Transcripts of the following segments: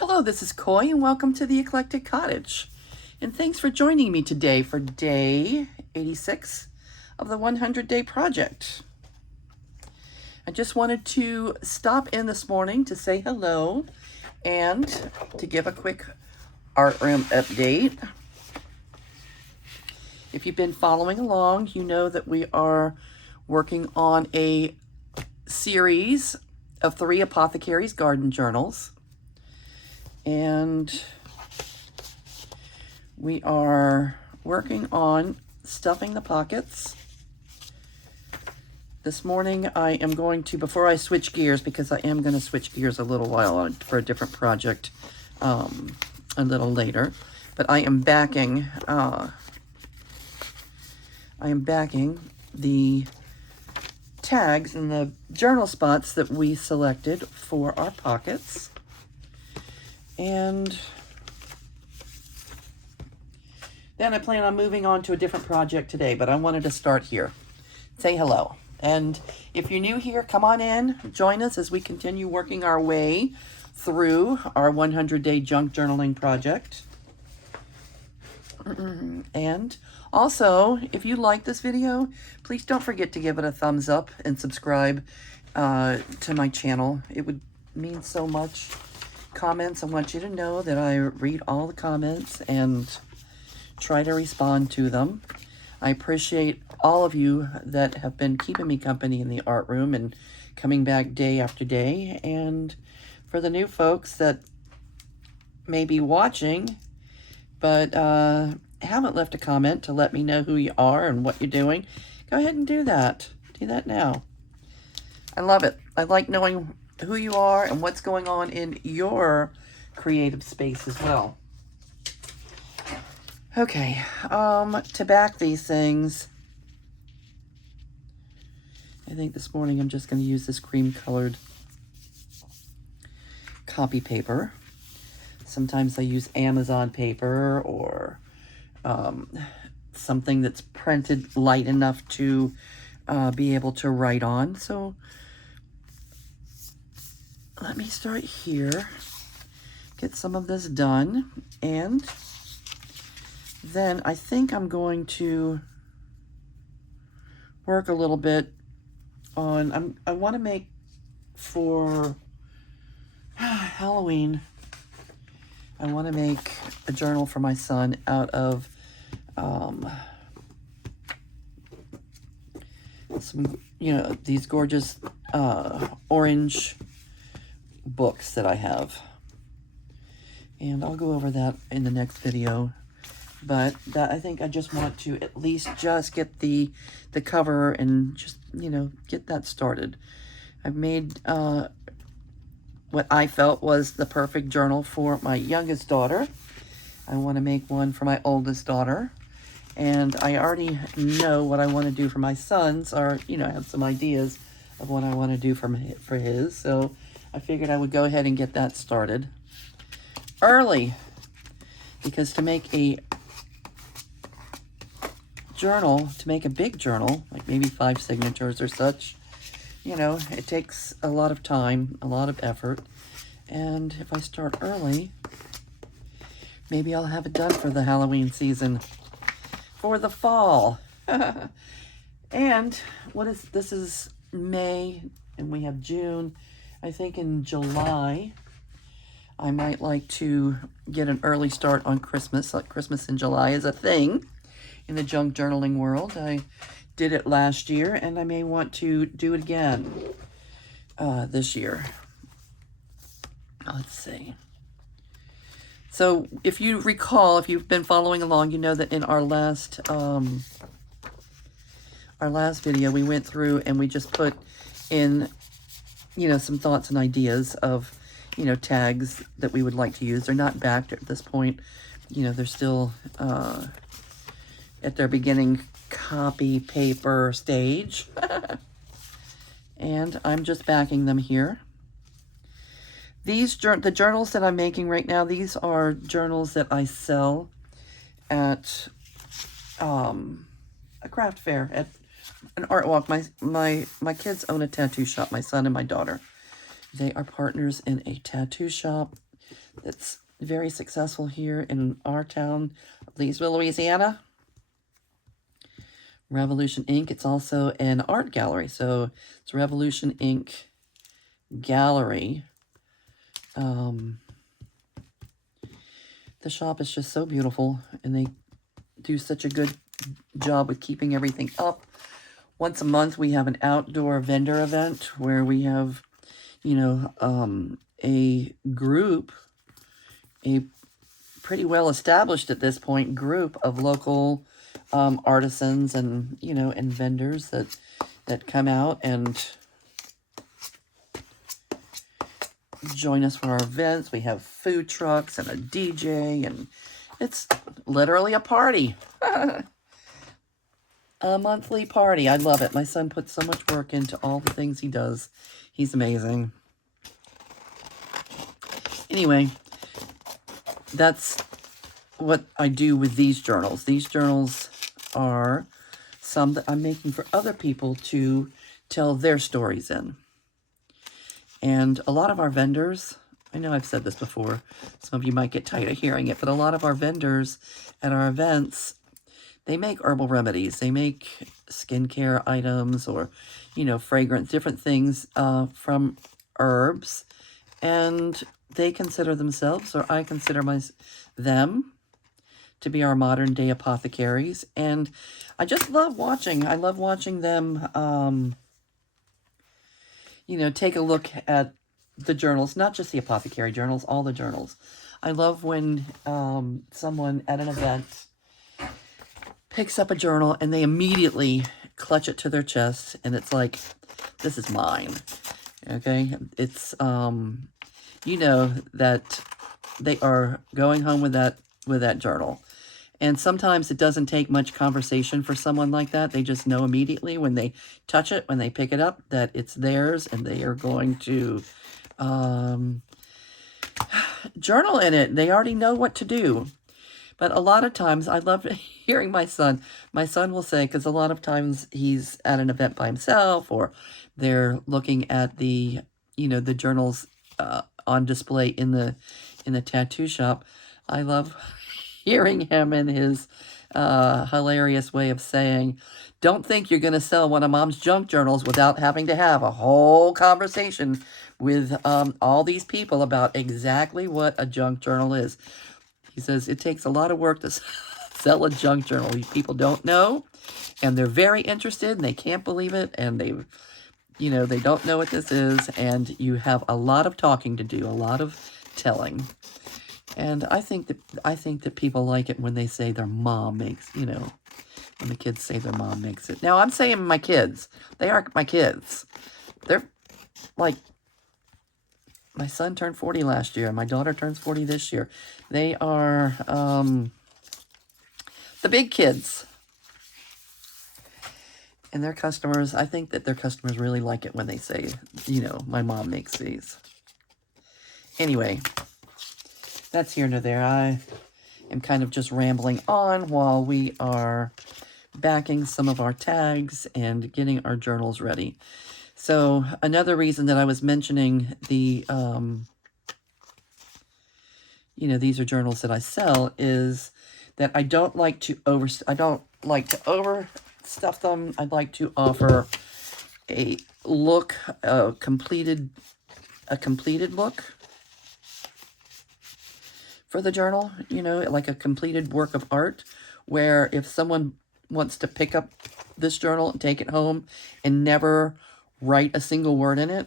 Hello, this is Coy, and welcome to the Eclectic Cottage. And thanks for joining me today for day 86 of the 100-day project. I just wanted to stop in this morning to say hello and to give a quick art room update. If you've been following along, you know that we are working on a series of 3 Apothecary's Garden Journals. And we are working on stuffing the pockets. This morning I am going to, before I switch gears, because I am going to switch gears a little while on for a different project a little later, but I am backing the tags and the journal spots that we selected for our pockets. And then I plan on moving on to a different project today, but I wanted to start here. Say hello. And if you're new here, come on in, join us as we continue working our way through our 100-day junk journaling project. And also, if you like this video, please don't forget to give it a thumbs up and subscribe to my channel. It would mean so much. Comments, I want you to know that I read all the comments and try to respond to them. I appreciate all of you that have been keeping me company in the art room and coming back day after day. And for the new folks that may be watching but haven't left a comment to let me know who you are and what you're doing, go ahead and do that. Do that now. I love it. I like knowing who you are and what's going on in your creative space as well. Okay, to back these things, I think this morning I'm just going to use this cream colored copy paper. Sometimes I use Amazon paper or something that's printed light enough to be able to write on. So let me start here, get some of this done, and then I think I'm going to work a little bit on, I want to make for Halloween, I want to make a journal for my son out of some, these gorgeous orange books that I have, and I'll go over that in the next video. But that, I think I just want to at least just get the cover and just get that started. I've made what I felt was the perfect journal for my youngest daughter. I want to make one for my oldest daughter, and I already know what I want to do for my sons, or I have some ideas of what I want to do for his. So I figured I would go ahead and get that started early, because to make a journal, to make a big journal, like maybe 5 signatures or such, it takes a lot of time, a lot of effort. And if I start early, maybe I'll have it done for the Halloween season, for the fall. And this is May, and we have June. I think in July, I might like to get an early start on Christmas. Like Christmas in July is a thing in the junk journaling world. I did it last year, and I may want to do it again this year. Let's see. So if you recall, if you've been following along, you know that in our last video, we went through and we just put in some thoughts and ideas of tags that we would like to use. They're not backed at this point. They're still at their beginning copy paper stage. And I'm just backing them here. The journals that I'm making right now, these are journals that I sell at a craft fair, at an art walk. My kids own a tattoo shop, my son and my daughter. They are partners in a tattoo shop. that's very successful here in our town, Leesville, Louisiana. Revolution Inc. It's also an art gallery, so it's Revolution Inc. Gallery. The shop is just so beautiful, and they do such a good job with keeping everything up. Once a month, we have an outdoor vendor event where we have, you know, a group, a pretty well established at this point group of local artisans and, you know, and vendors that come out and join us for our events. We have food trucks and a DJ, and it's literally a party. A monthly party. I love it. My son puts so much work into all the things he does. He's amazing. Anyway, that's what I do with these journals. These journals are some that I'm making for other people to tell their stories in. And a lot of our vendors, I know I've said this before, some of you might get tired of hearing it, but a lot of our vendors at our events, they make herbal remedies. They make skincare items or, you know, fragrance, different things from herbs. And they consider themselves, or I consider them to be our modern day apothecaries. And I just love watching. I love watching them, you know, take a look at the journals, not just the apothecary journals, all the journals. I love when someone at an event picks up a journal and they immediately clutch it to their chest, and it's like, this is mine. Okay? It's, you know, that they are going home with that journal. And sometimes it doesn't take much conversation for someone like that. They just know immediately when they touch it, when they pick it up, that it's theirs, and they are going to journal in it. They already know what to do. But a lot of times, I love hearing my son. My son will say, because a lot of times he's at an event by himself, or they're looking at the, you know, the journals on display in the tattoo shop. I love hearing him in his hilarious way of saying, don't think you're going to sell one of Mom's junk journals without having to have a whole conversation with all these people about exactly what a junk journal is. He says it takes a lot of work to sell a junk journal. People don't know, and they're very interested, and they can't believe it, and they, you know, they don't know what this is, and you have a lot of talking to do, a lot of telling. And I think that people like it when they say their mom makes, you know, when the kids say their mom makes it. Now, I'm saying my kids. They aren't my kids. They're like, my son turned 40 last year, and my daughter turns 40 this year. They are the big kids. And their customers, I think that their customers really like it when they say, you know, my mom makes these. Anyway, that's here nor there. I am kind of just rambling on while we are backing some of our tags and getting our journals ready. So another reason that I was mentioning the, you know, these are journals that I sell, is that I don't like to overstuff them. I'd like to offer a look, a completed look for the journal, you know, like a completed work of art, where if someone wants to pick up this journal and take it home and never write a single word in it,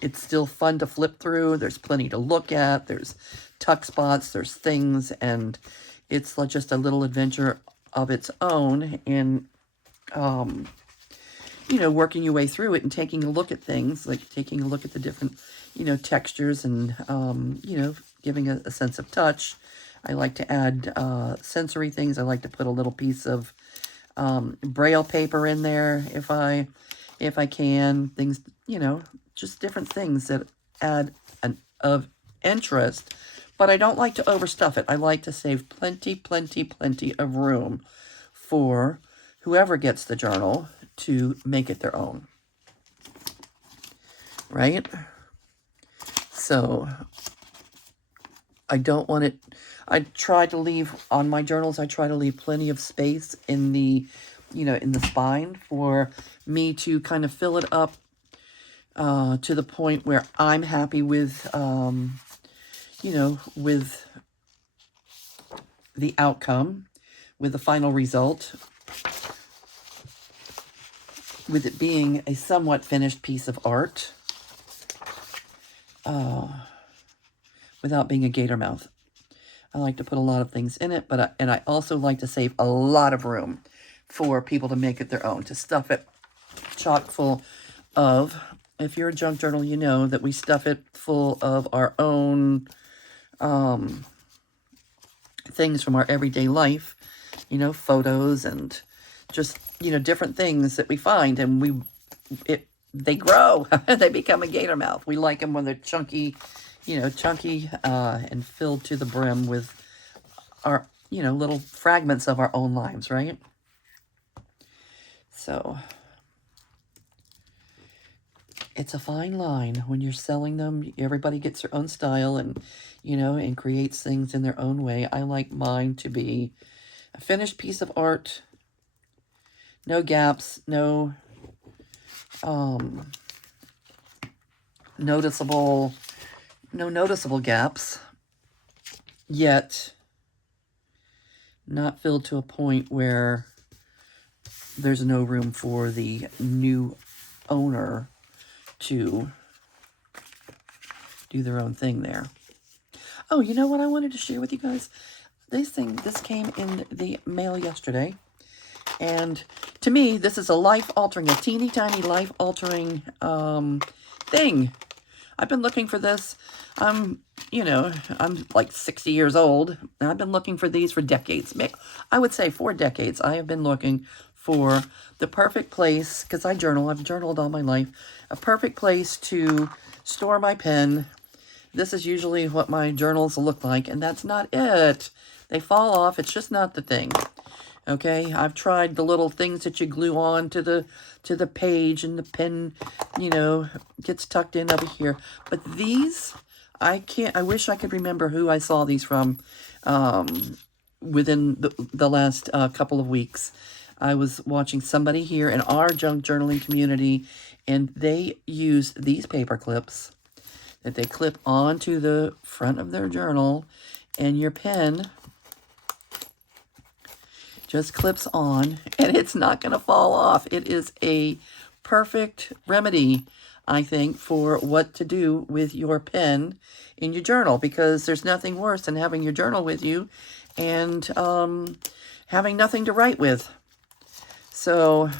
it's still fun to flip through. There's plenty to look at. There's tuck spots, there's things, and it's like just a little adventure of its own in, you know, working your way through it and taking a look at things, like taking a look at the different, you know, textures and, you know, giving a sense of touch. I like to add sensory things. I like to put a little piece of Braille paper in there if I can. Things, you know, just different things that add of interest. But I don't like to overstuff it. I like to save plenty of room for whoever gets the journal to make it their own. Right? So I don't want it, I try to leave, on my journals, I try to leave plenty of space in the, in the spine for me to kind of fill it up to the point where I'm happy with, with the outcome, with the final result, with it being a somewhat finished piece of art, without being a gator mouth. I like to put a lot of things in it, and I also like to save a lot of room for people to make it their own, to stuff it chock full of. If you're a junk journal, you know that we stuff it full of our own things from our everyday life, photos and just, different things that we find, and they grow. They become a gator mouth. We like them when they're chunky, and filled to the brim with our, little fragments of our own lives, right? So it's a fine line when you're selling them. Everybody gets their own style and, and creates things in their own way. I like mine to be a finished piece of art, no gaps, no noticeable gaps, yet not filled to a point where there's no room for the new owner to do their own thing there. Oh, you know what I wanted to share with you guys? This came in the mail yesterday. And to me, this is a teeny tiny life-altering thing. I've been looking for this. I'm like 60 years old, and I've been looking for these for decades. I would say 4 decades. I have been looking for the perfect place, because I've journaled all my life, a perfect place to store my pen. This is usually what my journals look like, and that's not it. They fall off. It's just not the thing. Okay, I've tried the little things that you glue on to the page, and the pen, gets tucked in over here. But these, I wish I could remember who I saw these from within the last couple of weeks. I was watching somebody here in our junk journaling community, and they use these paper clips that they clip onto the front of their journal, and your pen just clips on, and it's not going to fall off. It is a perfect remedy, I think, for what to do with your pen in your journal, because there's nothing worse than having your journal with you and having nothing to write with. So,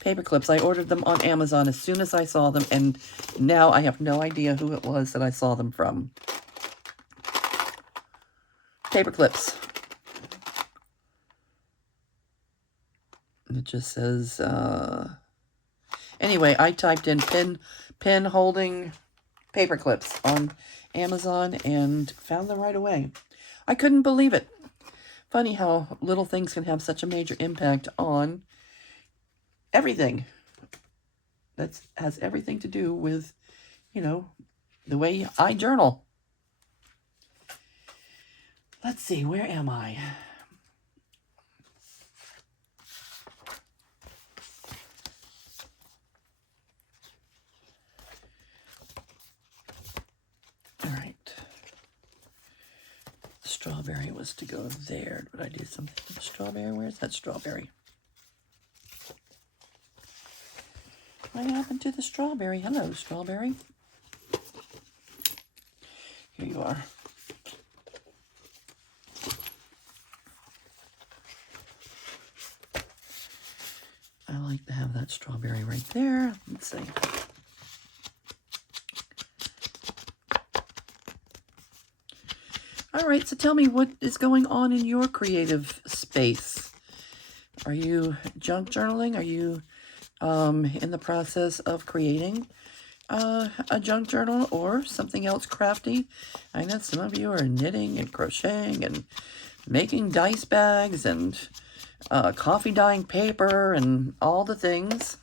paper clips, I ordered them on Amazon as soon as I saw them, and now I have no idea who it was that I saw them from. Paper clips. It just says, anyway, I typed in pen holding paper clips on Amazon and found them right away. I couldn't believe it. Funny how little things can have such a major impact on everything. That has everything to do with, the way I journal. Let's see, where am I? All right. Strawberry was to go there. Did I do something with the strawberry? Where's that strawberry? What happened to the strawberry? Hello, strawberry. Here you are. I like to have that strawberry right there. Let's see. All right, so tell me, what is going on in your creative space? Are you junk journaling? Are you in the process of creating a junk journal or something else crafty? I know some of you are knitting and crocheting and making dice bags and coffee dyeing paper and all the things.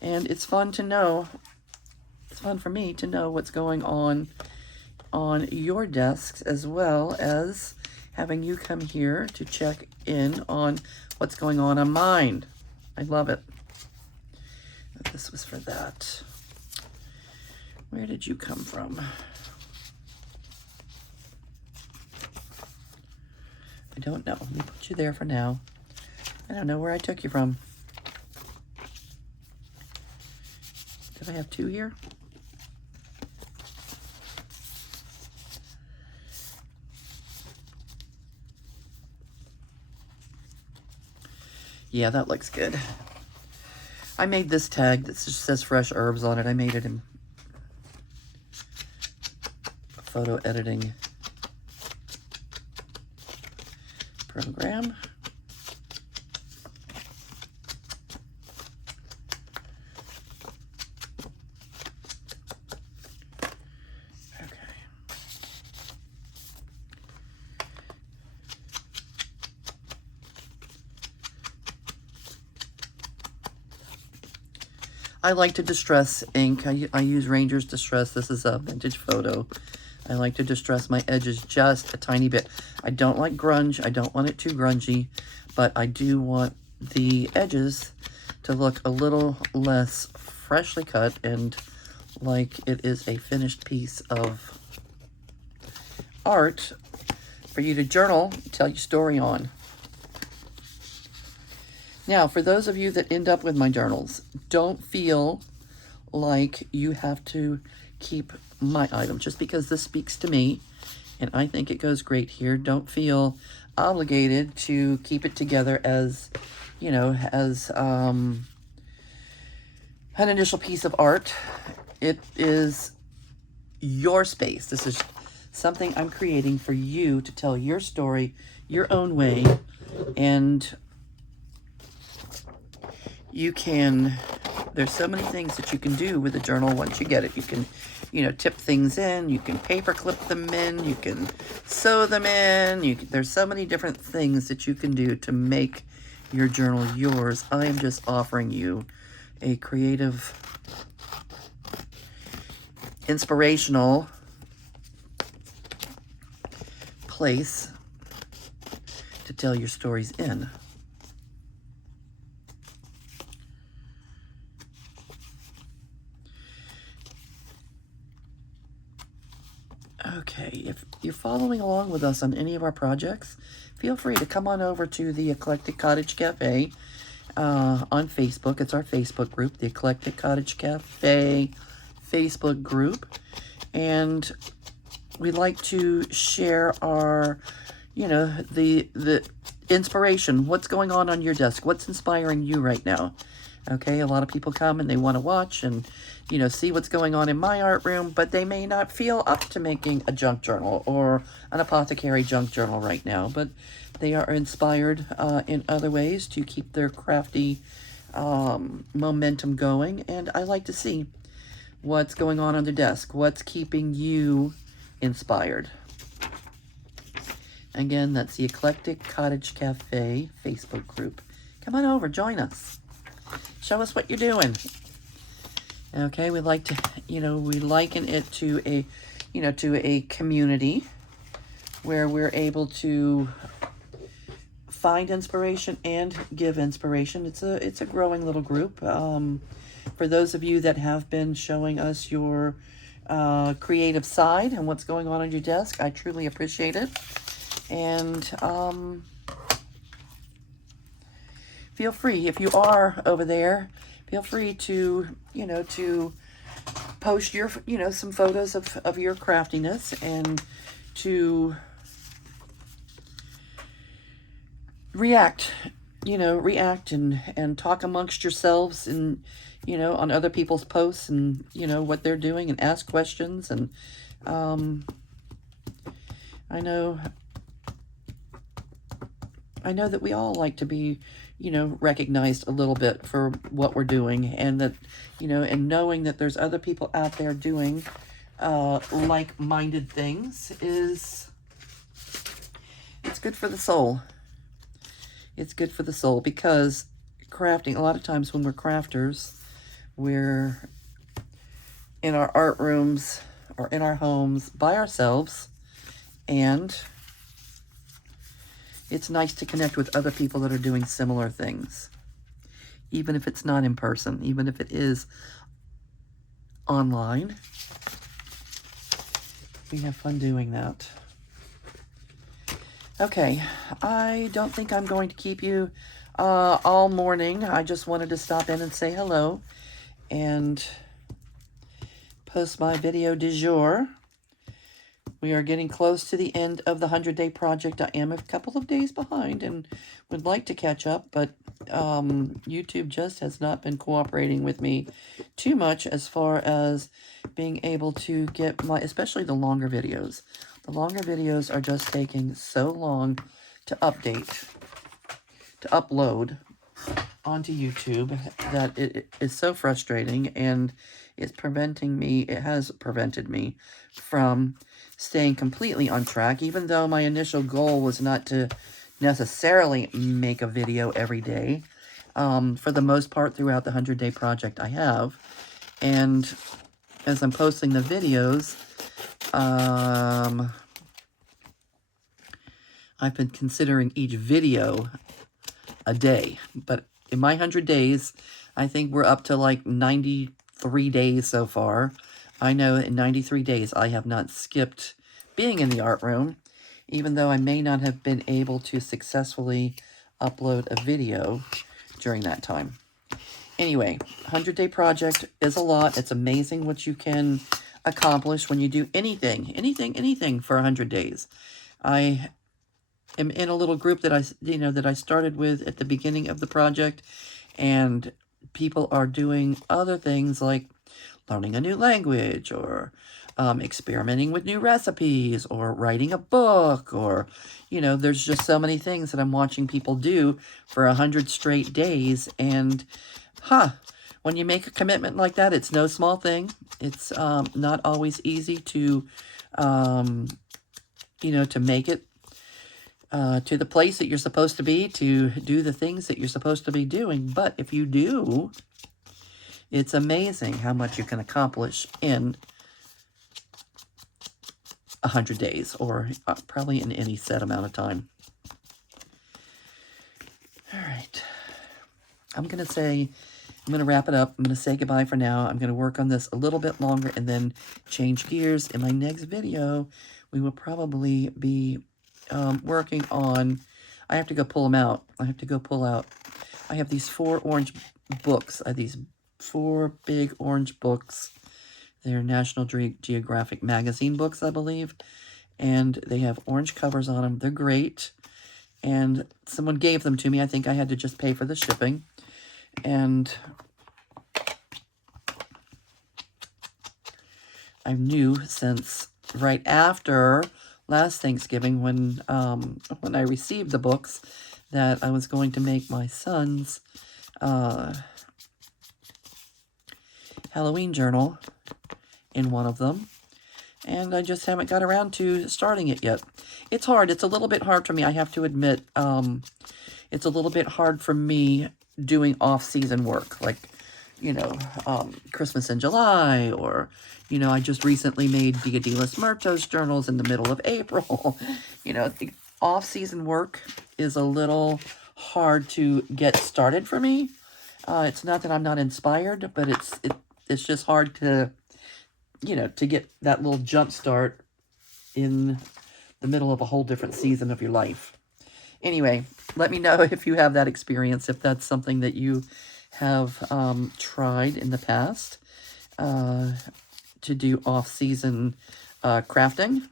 And it's fun to know, it's fun for me to know what's going on on your desks, as well as having you come here to check in on what's going on mine. I love it. This was for that. Where did you come from? I don't know. Let me put you there for now. I don't know where I took you from. Did I have two here? Yeah, that looks good. I made this tag that just says fresh herbs on it. I made it in photo editing program. I like to distress ink. I use Ranger's Distress. This is a vintage photo. I like to distress my edges just a tiny bit. I don't like grunge. I don't want it too grungy, but I do want the edges to look a little less freshly cut and like it is a finished piece of art for you to journal, tell your story on. Now, for those of you that end up with my journals, don't feel like you have to keep my item. Just because this speaks to me, and I think it goes great here, don't feel obligated to keep it together as, you know, as an initial piece of art. It is your space. This is something I'm creating for you to tell your story your own way, and you can, there's so many things that you can do with a journal once you get it. You can, you know, tip things in, you can paper clip them in, you can sew them in, there's so many different things that you can do to make your journal yours. I am just offering you a creative, inspirational place to tell your stories in. Okay, if you're following along with us on any of our projects, feel free to come on over to the Eclectic Cottage Cafe on Facebook. It's our Facebook group, the Eclectic Cottage Cafe Facebook group. And we like to share our, you know, the inspiration. What's going on your desk? What's inspiring you right now? Okay, a lot of people come and they want to watch and, you know, see what's going on in my art room, but they may not feel up to making a junk journal or an apothecary junk journal right now, but they are inspired in other ways to keep their crafty momentum going. And I like to see what's going on their desk, what's keeping you inspired. Again, that's the Eclectic Cottage Cafe Facebook group. Come on over, join us. Show us what you're doing. Okay, we like to, you know, we liken it to a, you know, to a community where we're able to find inspiration and give inspiration. It's a growing little group. For those of you that have been showing us your creative side and what's going on your desk, I truly appreciate it. And feel free, if you are over there, feel free to, you know, to post your, you know, some photos of your craftiness and to react, you know, react and talk amongst yourselves and, you know, on other people's posts and, you know, what they're doing and ask questions. And I know that we all like to be, you know, recognized a little bit for what we're doing, and that, you know, and knowing that there's other people out there doing like-minded things it's good for the soul. It's good for the soul, because crafting, a lot of times when we're crafters, we're in our art rooms are in our homes by ourselves, and it's nice to connect with other people that are doing similar things. Even if it's not in person, even if it is online, we have fun doing that. Okay, I don't think I'm going to keep you all morning. I just wanted to stop in and say hello and post my video du jour. We are getting close to the end of the 100-day project. I am a couple of days behind and would like to catch up, but YouTube just has not been cooperating with me too much as far as being able to get my, especially the longer videos. The longer videos are just taking so long to update, to upload onto YouTube that it is so frustrating, and it has prevented me from staying completely on track, even though my initial goal was not to necessarily make a video every day. For the most part, throughout the 100-day project, I have. And as I'm posting the videos, I've been considering each video a day. But in my 100 days, I think we're up to like 93 days so far. I know in 93 days, I have not skipped being in the art room, even though I may not have been able to successfully upload a video during that time. Anyway, 100-day project is a lot. It's amazing what you can accomplish when you do anything for 100 days. I am in a little group that I started with at the beginning of the project, and people are doing other things like learning a new language, or experimenting with new recipes, or writing a book, or, there's just so many things that I'm watching people do for 100 straight days. And, when you make a commitment like that, it's no small thing. It's not always easy to, to make it to the place that you're supposed to be, to do the things that you're supposed to be doing. But if you do, it's amazing how much you can accomplish in 100 days, or probably in any set amount of time. All right. I'm going to wrap it up. I'm going to say goodbye for now. I'm going to work on this a little bit longer and then change gears. In my next video, we will probably be working on, I have to go pull them out. I have these 4 orange books. These 4 big orange books. They're National Geographic magazine books, I believe. And they have orange covers on them. They're great. And someone gave them to me. I think I had to just pay for the shipping. And I knew since right after last Thanksgiving, when I received the books, that I was going to make my son's Halloween journal in one of them, and I just haven't got around to starting it yet. It's hard. It's a little bit hard for me, I have to admit. It's a little bit hard for me doing off-season work, like, Christmas in July, or, I just recently made Dia de los Muertos journals in the middle of April. The off-season work is a little hard to get started for me. It's not that I'm not inspired, but it's just hard to, to get that little jump start in the middle of a whole different season of your life. Anyway, let me know if you have that experience, if that's something that you have tried in the past to do off-season crafting.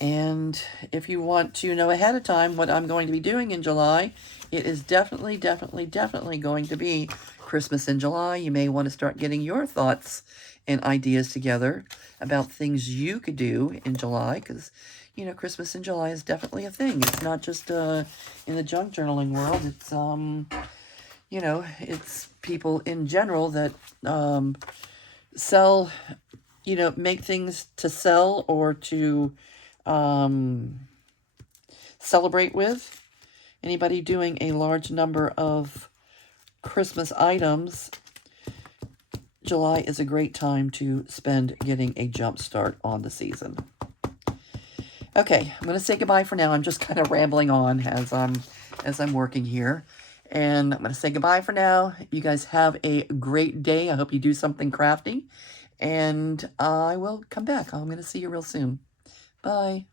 And if you want to know ahead of time what I'm going to be doing in July, it is definitely going to be Christmas in July. You may want to start getting your thoughts and ideas together about things you could do in July, because, Christmas in July is definitely a thing. It's not just in the junk journaling world. It's, it's people in general that sell, make things to sell or to celebrate with. Anybody doing a large number of Christmas items July is a great time to spend getting a jump start on the season. Okay, I'm going to say goodbye for now. I'm just kind of rambling on as I'm working here. And I'm going to say goodbye for now. You guys have a great day. I hope you do something crafty. And I will come back. I'm going to see you real soon. Bye.